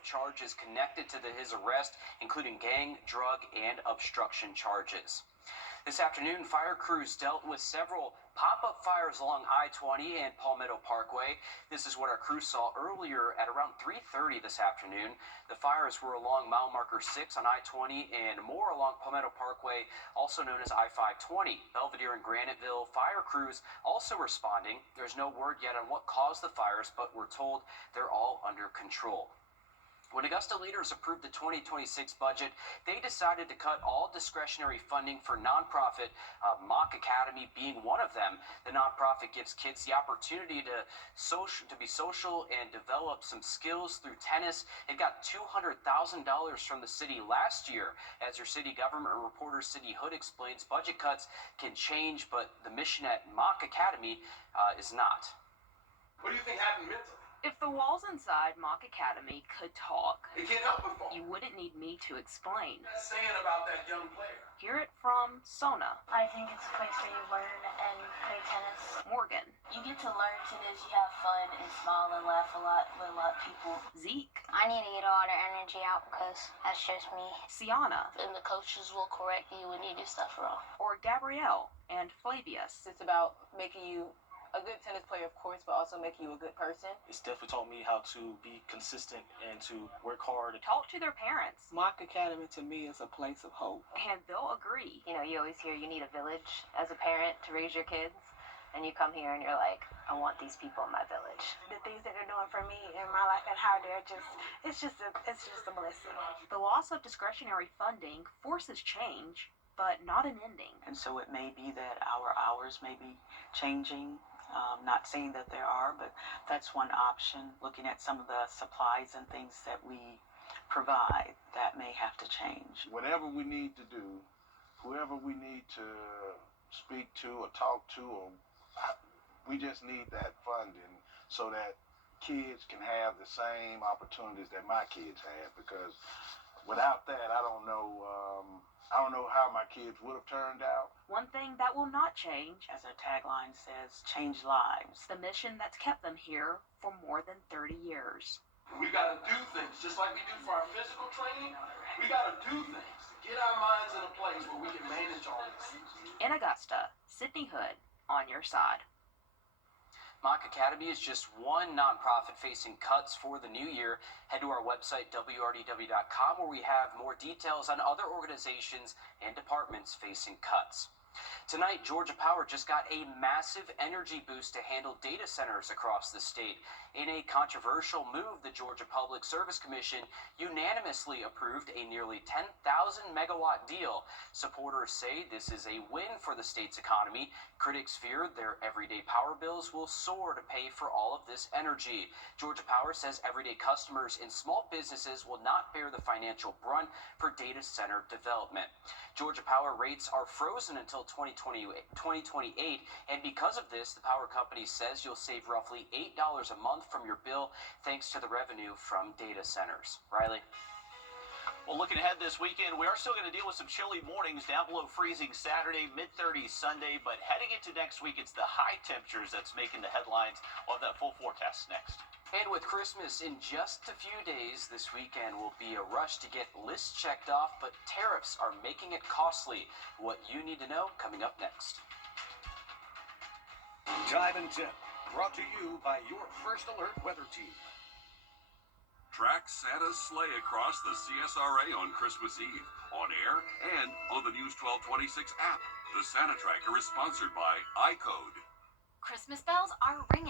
of charges connected to his arrest, including gang, drug, and obstruction charges. This afternoon, fire crews dealt with several pop-up fires along I-20 and Palmetto Parkway. This is what our crew saw earlier at around 3:30 this afternoon. The fires were along mile marker 6 on I-20 and more along Palmetto Parkway, also known as I-520. Belvedere and Graniteville fire crews also responding. There's no word yet on what caused the fires, but we're told they're all under control. When Augusta leaders approved the 2026 budget, they decided to cut all discretionary funding for nonprofit, Mock Academy being one of them. The nonprofit gives kids the opportunity to be social and develop some skills through tennis. It got $200,000 from the city last year. As your city government reporter Cindy Hood explains, budget cuts can change, but the mission at Mock Academy is not. What do you think happened mentally? If the walls inside Mock Academy could talk, it can't help but fall. You wouldn't need me to explain. That's saying about that young player. Hear it from Sona. I think it's a place where you learn and play tennis. Morgan. You get to learn tennis, you have fun and smile and laugh a lot with a lot of people. Zeke. I need to get all the energy out because that's just me. Sienna. And the coaches will correct you when you do stuff wrong. Or Gabrielle and Flavius. It's about making you a good tennis player, of course, but also making you a good person. It's definitely taught me how to be consistent and to work hard. Talk to their parents. Mock Academy to me is a place of hope. And they'll agree. You know, you always hear you need a village as a parent to raise your kids. And you come here and you're like, I want these people in my village. The things that they're doing for me in my life and how they're it's just a blessing. The loss of discretionary funding forces change, but not an ending. And so it may be that our hours may be changing. Not saying that there are, but that's one option. Looking at some of the supplies and things that we provide, that may have to change. Whatever we need to do, whoever we need to speak to or talk to, we just need that funding so that kids can have the same opportunities that my kids have. Because without that, I don't know how my kids would have turned out. One thing that will not change, as our tagline says, change lives. The mission that's kept them here for more than 30 years. We got to do things just like we do for our physical training. We got to do things to get our minds in a place where we can manage all this. In Augusta, Sydney Hood on your side. Mock Academy is just one nonprofit facing cuts for the new year. Head to our website, wrdw.com, where we have more details on other organizations and departments facing cuts. Tonight, Georgia Power just got a massive energy boost to handle data centers across the state. In a controversial move, the Georgia Public Service Commission unanimously approved a nearly 10,000 megawatt deal. Supporters say this is a win for the state's economy. Critics fear their everyday power bills will soar to pay for all of this energy. Georgia Power says everyday customers and small businesses will not bear the financial brunt for data center development. Georgia Power rates are frozen until 2028, and because of this, the power company says you'll save roughly $8 a month from your bill thanks to the revenue from data centers. Riley? Well, looking ahead this weekend, we are still going to deal with some chilly mornings, down below freezing Saturday, mid-30s Sunday, but heading into next week, it's the high temperatures that's making the headlines. We'll have that full forecast next. And with Christmas in just a few days, this weekend will be a rush to get lists checked off, but tariffs are making it costly. What you need to know coming up next. Dive and Tip, brought to you by your First Alert weather team. Track Santa's sleigh across the CSRA on Christmas Eve, on air and on the News 1226 app. The Santa Tracker is sponsored by iCode. Christmas bells are ringing.